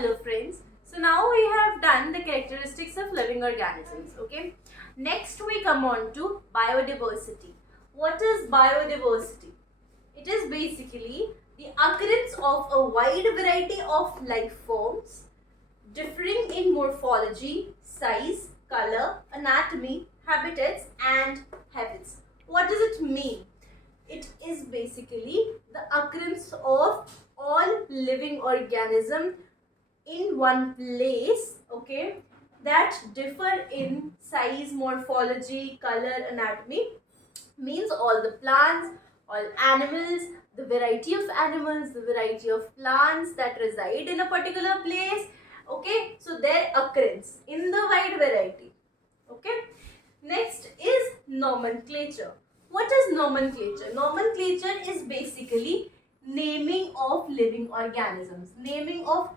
Hello friends. So now we have done the characteristics of living organisms. Okay. Next we come on to biodiversity. What is biodiversity? It is basically the occurrence of a wide variety of life forms differing in morphology, size, color, anatomy, habitats and habits. What does it mean? It is basically the occurrence of all living organism in one place, okay, that differ in size, morphology, color, anatomy. Means all the plants, all animals, the variety of animals, the variety of plants that reside in a particular place, okay. So their occurrence in the wide variety, okay. Next is nomenclature. What is nomenclature? Nomenclature is basically naming of living organisms. Naming of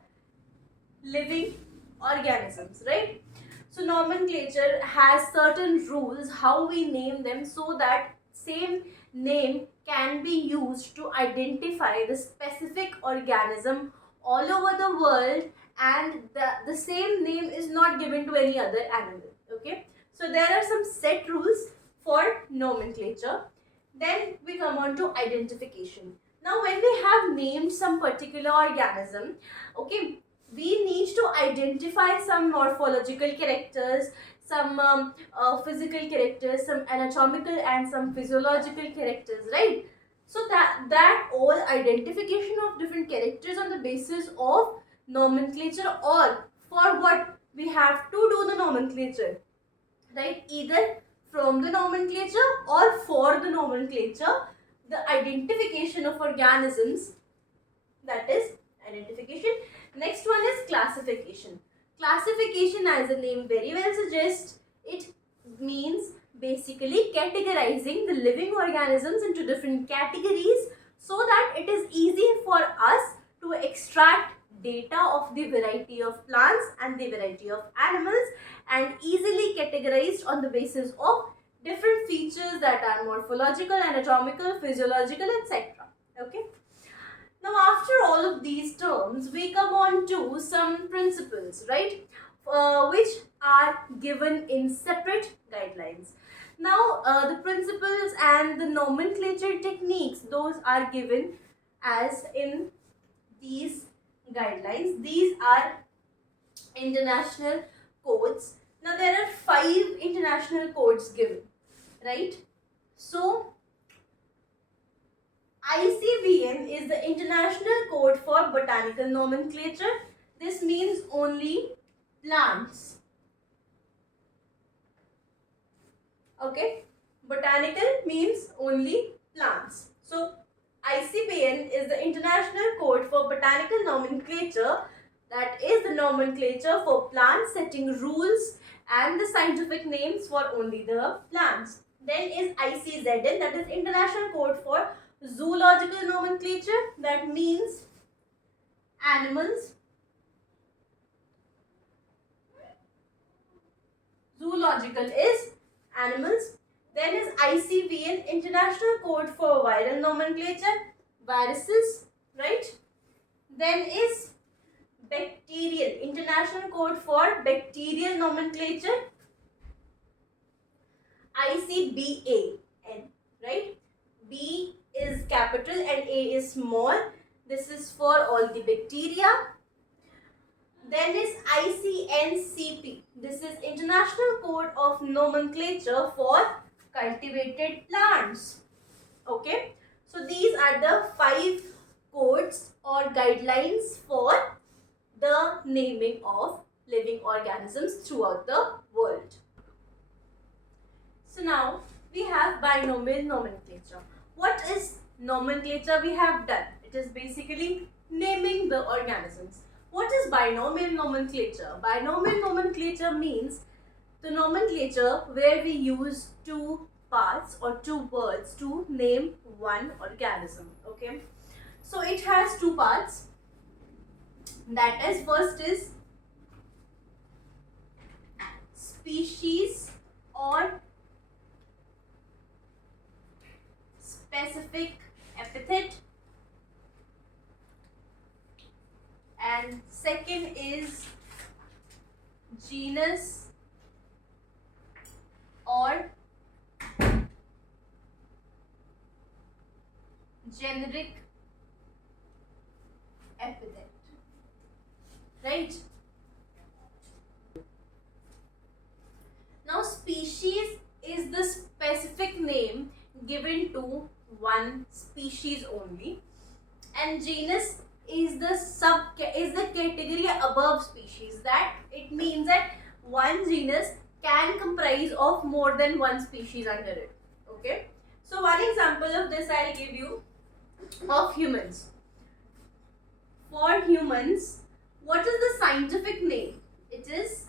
living organisms, right? So nomenclature has certain rules how we name them so that same name can be used to identify the specific organism all over the world, and the same name is not given to any other animal, okay. So there are some set rules for nomenclature. Then we come on to identification. Now when we have named some particular organism, okay, we need to identify some morphological characters, some physical characters, some anatomical and some physiological characters, right? So that all identification of different characters on the basis of nomenclature, or for what we have to do the nomenclature, right? Either from the nomenclature or for the nomenclature, the identification of organisms, that is identification. Next one is classification. Classification, as the name very well suggests, it means basically categorizing the living organisms into different categories so that it is easy for us to extract data of the variety of plants and the variety of animals, and easily categorized on the basis of different features that are morphological, anatomical, physiological, etc. Okay. Now after all of these terms, we come on to some principles, right, which are given in separate guidelines. Now the principles and the nomenclature techniques, those are given as in these guidelines. These are international codes. Now there are 5 international codes given, right? So ICBN is the International Code for Botanical Nomenclature. This means only plants. Okay, botanical means only plants. So ICBN is the International Code for Botanical Nomenclature, that is the nomenclature for plants, setting rules and the scientific names for only the plants. Then is ICZN, that is International Code for Zoological Nomenclature, that means animals. Zoological is animals. Then is ICVN, International Code for Viral Nomenclature, viruses, right? Then is bacterial, International Code for Bacterial Nomenclature, ICBAN, right? B is capital and A is small. This is for all the bacteria. Then is ICNCP. This is International Code of Nomenclature for cultivated plants. Okay. So these are the 5 codes or guidelines for the naming of living organisms throughout the world. So now we have binomial nomenclature. What is nomenclature we have done? It is basically naming the organisms. What is binomial nomenclature? Binomial nomenclature means the nomenclature where we use 2 parts or 2 words to name one organism. Okay. So it has 2 parts. That is, first is species or specific epithet, and second is genus or generic epithet, right? Now species is the specific name given to one species only, and genus is the category above species. That it means that one genus can comprise of more than one species under it. Okay, so one example of this I'll give you of humans. For humans, what is the scientific name? It is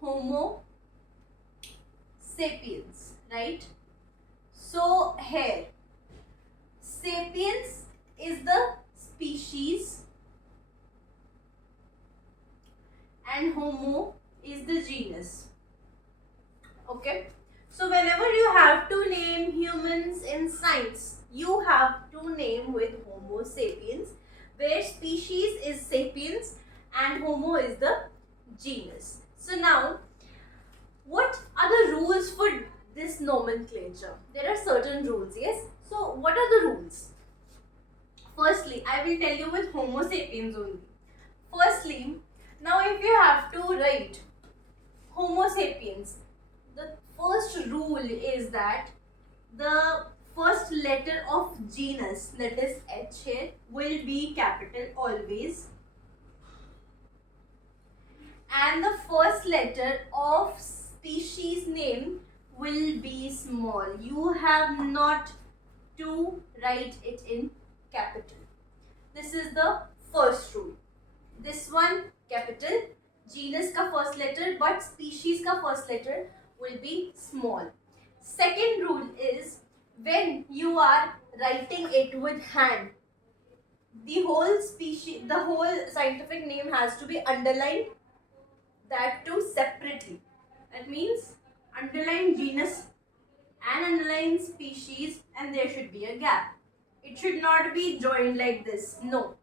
Homo sapiens, right? So here, sapiens is the species and Homo is the genus. Okay, so whenever you have to name humans in science, you have to name with Homo sapiens, where species is sapiens and Homo is the genus. So now, what are the rules for this nomenclature? There are certain rules, yes? So what are the rules? Firstly, I will tell you with Homo sapiens only. Firstly, now if you have to write Homo sapiens, the first rule is that the first letter of genus, that is H here, will be capital always, and the first letter of species name will be small. You have not to write it in capital. This is the first rule. This one capital, genus ka first letter, but species ka first letter will be small. Second rule is, when you are writing it with hand, the whole species, the whole scientific name has to be underlined, that too separately. That means underline genus and underline species, and there should be a gap. It should not be joined like this. No.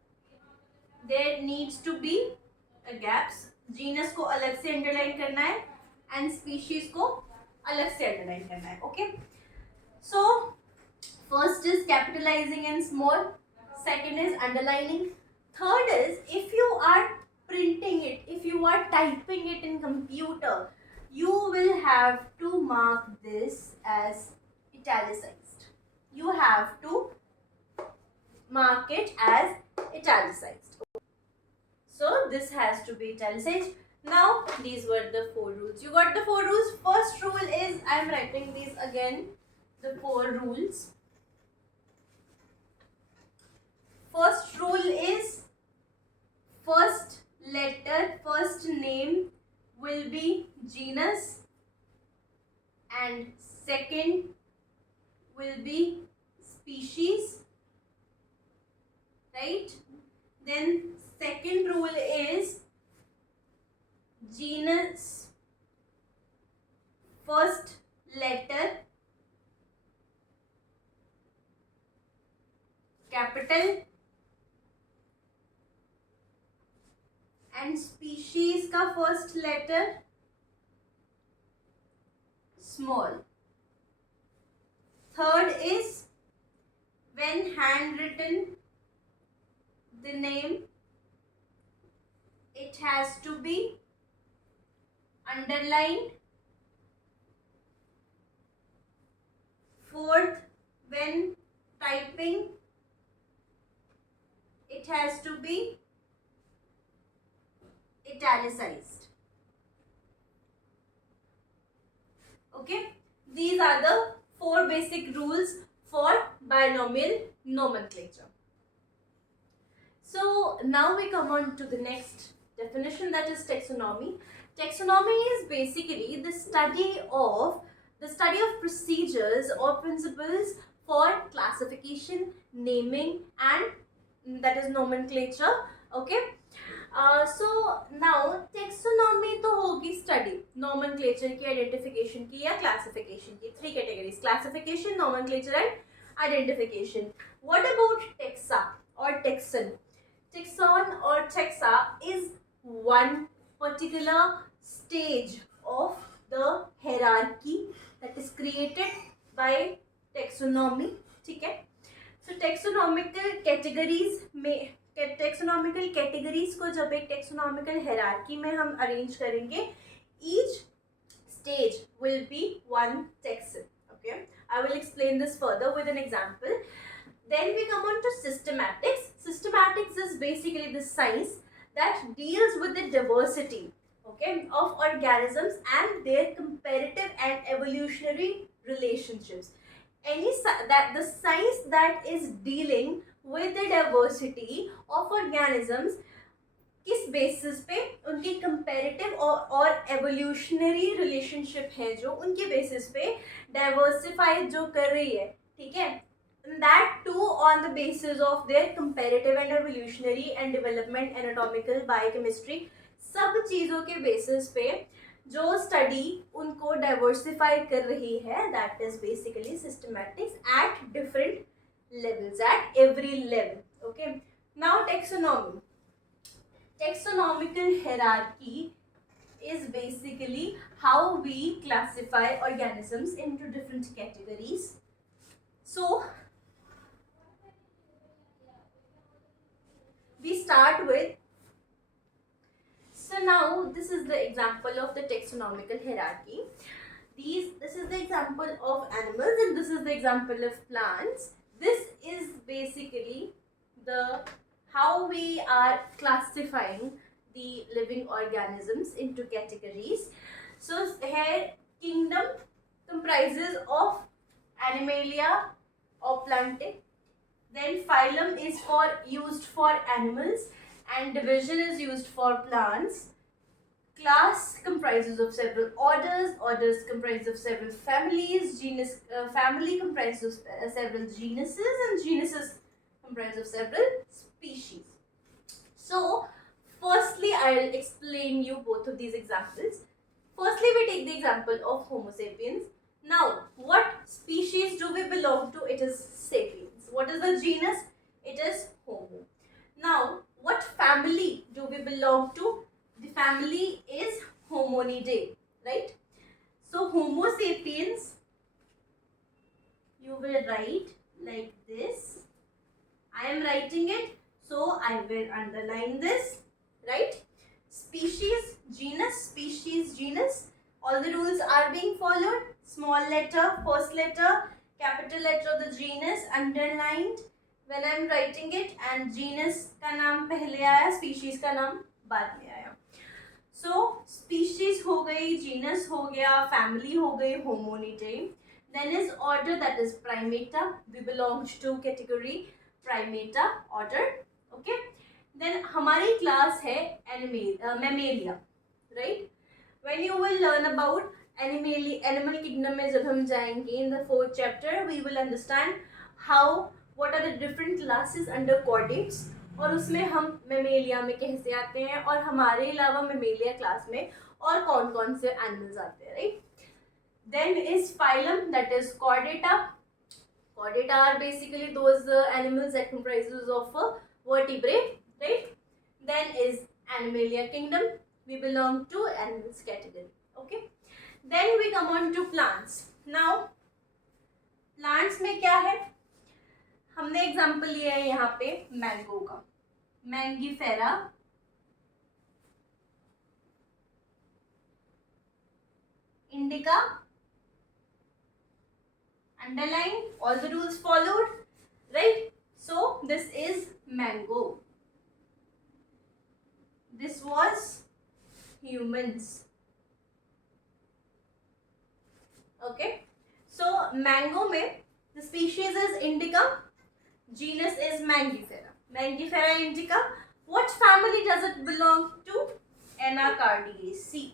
There needs to be a gaps. Genus को अलग से underline करना है and species को अलग से underline करना है. Okay. So first is capitalizing in small. Second is underlining. Third is, if you are printing it, if you are typing it in computer, you will have to mark this as italicized. You have to mark it as italicized. So this has to be italicized. Now these were the 4 rules. You got the 4 rules. First rule is, I am writing these again, the 4 rules. First rule is, first letter, first name will be genus, and second will be species, right? Then second rule is genus first letter capital and species का first letter small. Third is, when handwritten, the name, it has to be underlined. Fourth, when typing, it has to be italicized. Okay, these are the 4 basic rules for binomial nomenclature. So now we come on to the next definition, that is taxonomy. Taxonomy is basically the study of procedures or principles for classification, naming, and that is nomenclature. Okay. So now taxonomy तो होगी study nomenclature की, identification की या classification की. 3 categories: classification, nomenclature and identification. What about taxa or taxon? taxon or taxa is one particular stage of the hierarchy that is created by taxonomy. ठीक है? So taxonomical categories में taxonomical categories को जब एक taxonomical hierarchy में हम arrange करेंगे, each stage will be one taxon. Okay, I will explain this further with an example. Then we come on to systematics. Systematics is basically the science that deals with the diversity, okay, of organisms and their comparative and evolutionary relationships. The science that is dealing with the diversity of organisms, किस basis पे उनकी comparative और evolutionary relationship है जो उनके basis पे diversify जो कर रही है, ठीक है, that too on the basis of their comparative and evolutionary and development, anatomical, biochemistry, सब चीज़ों के बेसिस पे जो स्टडी उनको डाइवर्सिफाई कर रही है, that is basically systematics at different levels, at every level. Okay, now taxonomy. Taxonomical hierarchy is basically how we classify organisms into different categories. So we start with, so now this is the example of the taxonomical hierarchy. This is the example of animals and this is the example of plants. This is basically the how we are classifying the living organisms into categories. So here kingdom comprises of Animalia or Plantae. Then phylum is used for animals and division is used for plants. Class comprises of several orders, orders comprise of several families, genus family comprises of several genuses, and genuses comprise of several species. So firstly I'll explain you both of these examples. Firstly we take the example of Homo sapiens. Now what species do we belong to? It is sapiens. What is the genus? It is Homo. Now what family do we belong to? The family is Hominidae, right? So Homo sapiens, you will write like this. I am writing it, so I will underline this, right? Species, genus, species, genus. All the rules are being followed. Small letter, first letter, capital letter of the genus, underlined when I am writing it, and genus का नाम पहले आया, species का नाम बाद में आया. So species हो गई, genus हो गया, family हो गई Hominidae. Then is order, that is Primata. We belong to category Primata order. Okay. Then हमारी class है Mammalia, right? When you will learn about animal kingdom में जब हम जाएंगे in the 4th chapter, we will understand what are the different classes under chordates और उसमें हम Mammalia में कैसे आते हैं और हमारे अलावा मेमेलिया क्लास में और कौन कौन से एनिमल्स आते हैं, right? Then is phylum, that is chordata. Chordata are basically those animals that comprises of vertebrae, right? Then is Animalia kingdom. We belong to animals category. Okay. Then we come on to plants. Now plants में क्या है? हमने example लिया है यहाँ पे mango का, Mangifera, indica, underline, all the rules followed, right? So this is mango. This was humans. Okay. So mango में the species is indica, genus is Mangifera. Mangifera indica. What family does it belong to? Anacardiaceae.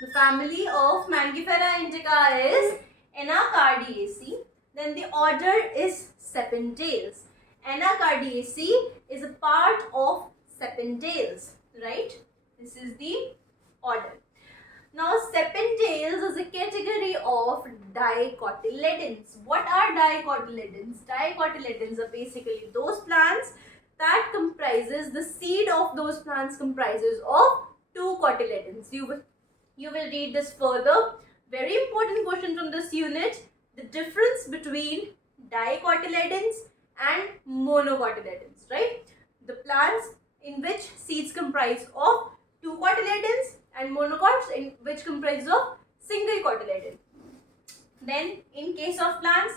The family of Mangifera indica is Anacardiaceae. Then the order is Serpentales. Anacardiaceae is a part of Serpentales, right? This is the order. Now, Serpentales is a category of dicotyledons. What are dicotyledons? Dicotyledons are basically those plants that comprises, the seed of those plants comprises of 2 cotyledons. You will read this further. Very important question from this unit. The difference between dicotyledons and monocotyledons, right? The plants in which seeds comprise of 2 cotyledons and monocots in which comprise of single cotyledon. Then in case of plants,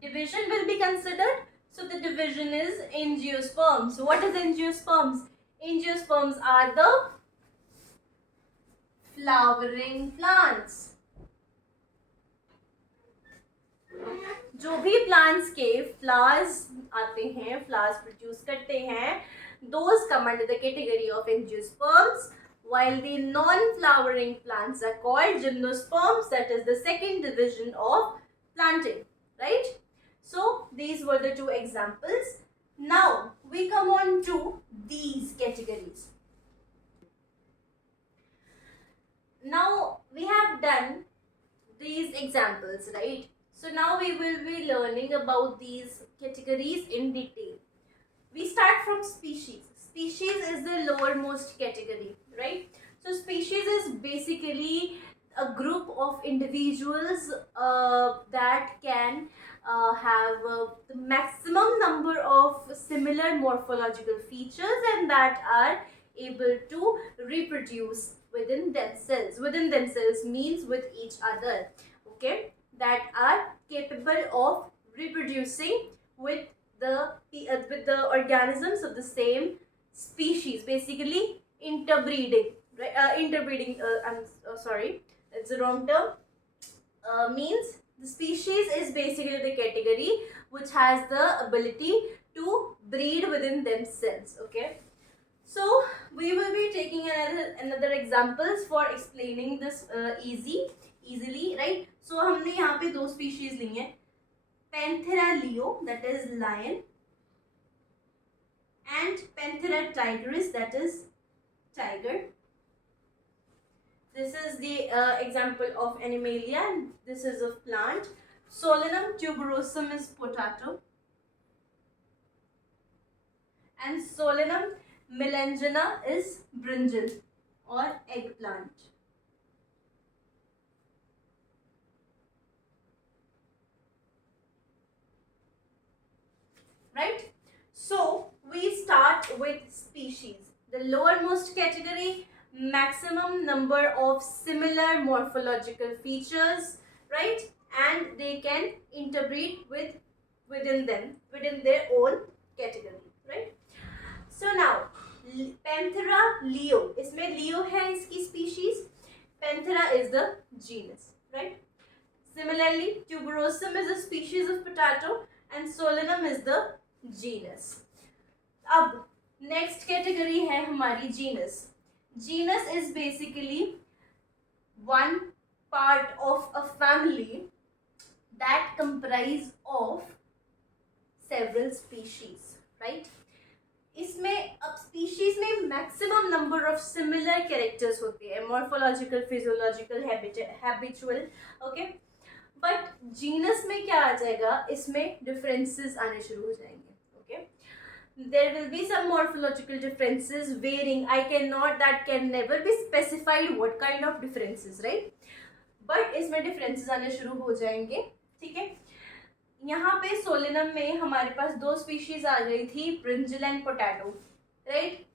division will be considered. So the division is angiosperms. So what is angiosperms? Angiosperms are the flowering plants. जो भी plants के flowers आते हैं, flowers produce करते हैं, those come under the category of angiosperms, while the non-flowering plants are called gymnosperms, that is the second division of planting, right? So these were the 2 examples. Now we come on to these categories. Now we have done these examples, right? So now we will be learning about these categories in detail. We start from species. Species is the lowermost category, right? So species is basically a group of individuals that can have the maximum number of similar morphological features and that are able to reproduce within themselves. Within themselves means with each other, okay? That are capable of reproducing with the organisms of the same species, basically interbreeding, right? I'm sorry, it's the wrong term. Means the species is basically the category which has the ability to breed within themselves, okay? So we will be taking another examples for explaining this easily, right? So हमने यहाँ पे 2 species ली हैं, Panthera leo, that is lion, and Panthera tigris, that is tiger. This is the example of Animalia, and this is of plant. Solanum tuberosum is potato, and Solanum melangena is brinjal or eggplant. Right? So we start with species. The lowermost category, maximum number of similar morphological features, right? And they can interbreed within their own category, right? So now Panthera leo, इसमें leo है इसकी species, Panthera is the genus, right? Similarly, tuberosum is a species of potato and Solanum is the genus. अब next category है हमारी genus. Genus is basically one part of a family that comprise of several species, right? इसमें अब species में maximum number of similar characters होते हैं, morphological, physiological, habitual, okay? But genus में क्या आ जाएगा? इसमें differences आने शुरू हो जाएंगे, okay? There will be some morphological differences varying. That can never be specified what kind of differences, right? But इसमें differences आने शुरू हो जाएंगे, ठीक है? यहाँ पे सोलेनम में हमारे पास 2 स्पीशीज आ गई थी, ब्रिंजल एंड पोटैटो, राइट?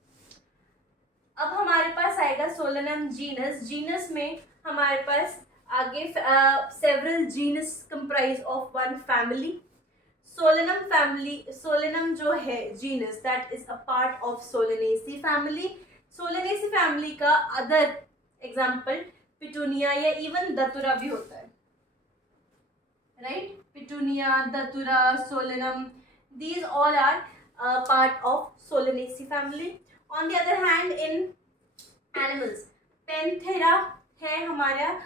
अब हमारे पास आएगा सोलेनम जीनस. जीनस में हमारे पास आगे several genus comprise of one family. Solanum जो है genus, that is a part of Solanaceae family. Solanaceae family का अदर एग्जाम्पल पिटूनिया या इवन दतुरा भी होता है, right? Petunia, Datura, Solanum, these all are part of Solanaceae family. On the other hand, in animals, Panthera है हमारा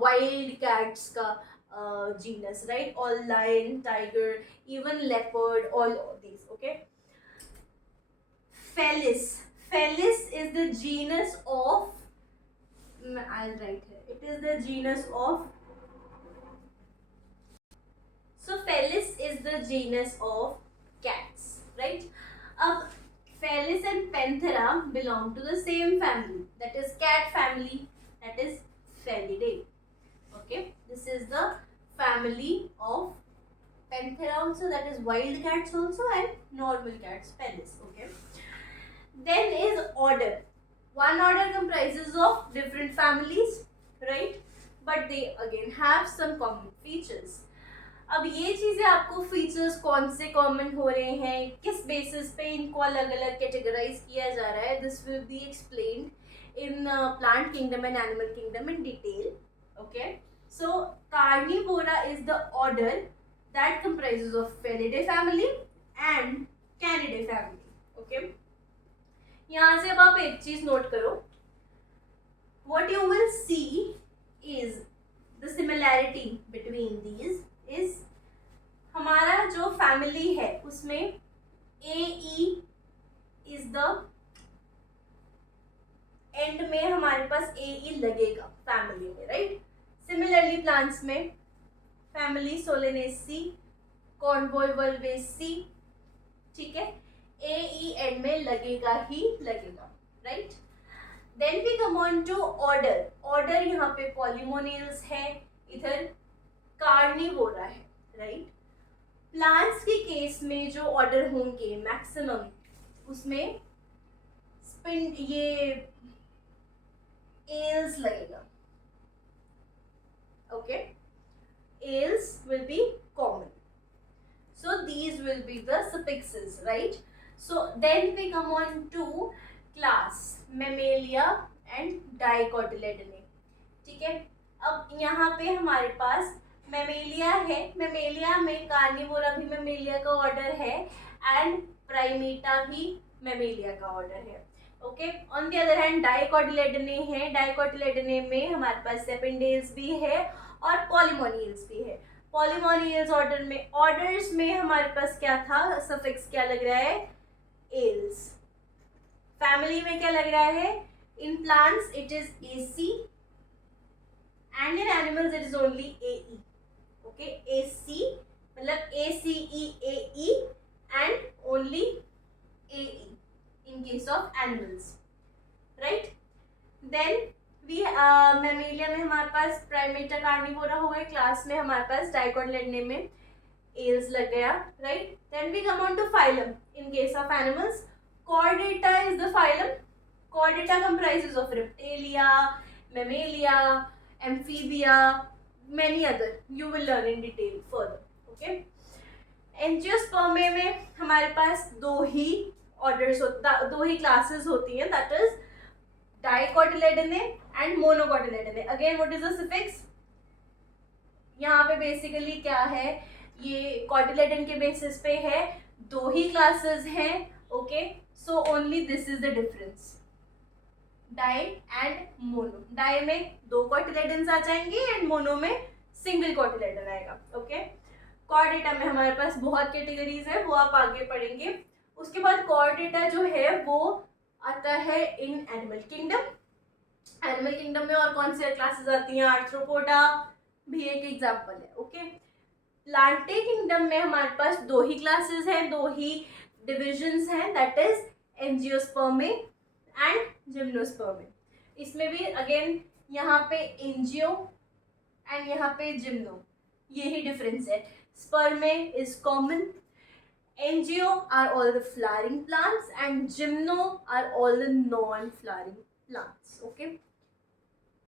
wild cats का genus, right? All lion, tiger, even leopard, all these, okay? Felis is the genus of, I'll write here, it is the genus of, so Felis is the genus of cats, right? अब Felis and Panthera belong to the same family, that is cat family, that is Felidae. Okay, this is the family of Panthera also, that is wild cats also, and normal cats, Felis. Okay, then is order. One order comprises of different families, right, but they again have some common features. अब ये चीजें आपको features कौन से common हो रहे हैं, किस बेसिस पे इनको अलग अलग कैटेगराइज किया जा रहा है, this will be explained in plant kingdom and animal kingdom in detail. Okay, so Carnivora is the order that comprises of Felidae family and Canidae family. Okay, यहाँ से अब आप एक चीज नोट करो, what you will see is the similarity between these is हमारा जो family है उसमें ए ई इज द एंड में हमारे पास ए ई लगेगा फैमिली में, राइट. सिमिलरली प्लांट्स में फैमिली सोलेनेसी, कॉर्नवोल्वेसी, ठीक है, ए ई एंड में लगेगा ही लगेगा, right. Then we come on to order. Order यहाँ पे पॉलीमोनियल्स है, इधर कार्निवोरा है, राइट. प्लांट्स के केस में जो ऑर्डर होंगे मैक्सिमम, उसमें ये एल्स लगेगा. Okay, else will be common, so these will be the suffixes, right. So then we come on to class Mammalia and Dicotyledonea. ठीक है, अब यहाँ पे हमारे पास मेमेलिया है. मेमेलिया में कार्निवोरा भी मेमेलिया का ऑर्डर है एंड प्राइमेटा भी मेमेलिया का ऑर्डर है. Okay, on the other hand Dicotyledonae है. डाइकोटिलेडोने में हमारे पास सेपेंडेल्स भी है और पॉलीमोनियल्स भी है. पॉलीमोनियल्स ऑर्डर में, ऑर्डर्स में हमारे पास क्या था, सफिक्स क्या लग रहा है, एल्स. फैमिली में क्या लग रहा है, in plants it is AC and in animals it is only AE. Okay, AC मतलब ACE and only AE in case of animals, right. then we Mammalia में हमारे पास प्राइमेटा कार्निवोरा हो गए. क्लास में हमारे पास डाइकोटिलेडोने में एल्स लग गया, right. then we come on to phylum. in case of animals, chordata is the phylum. Chordata comprises of reptilia, mammalia, amphibia, many other. you will learn in detail further. okay, एंजियोस्पर्मे में हमारे पास दो ही orders दो ही classes होती हैं, that is Dicotyledonae and Monocotyledonae. Again what is the suffix, यहाँ पे basically क्या है, ये कोटिलेडन के बेसिस पे है, दो ही क्लासेस हैं. Okay, so only this is the difference, di and mono. Di में दो कोटिलेडन्स आ जाएंगे एंड मोनो में सिंगल कोटिलेडन आएगा. ओके, कॉर्डेटा में हमारे पास बहुत कैटेगरीज है, वो आप आगे पढ़ेंगे. उसके बाद कॉर्डेटा जो है वो आता है in animal kingdom. Animal kingdom में और कौन से क्लासेस आती हैं, आर्थ्रोपोडा भी एक एग्जाम्पल है. ओके, प्लांटे किंगडम में हमारे पास दो ही क्लासेस हैं, दो ही डिविजन्स हैं, दैट इज एंजियोस्पर्मे एंड जिम्नोस्पर्मे. इसमें भी अगेन यहाँ पे एंजियो एंड यहाँ पे जिम्नो, ये ही डिफरेंस है. Spermae is common, angio are all the flowering plants and gymno are all the non flowering plants. Okay,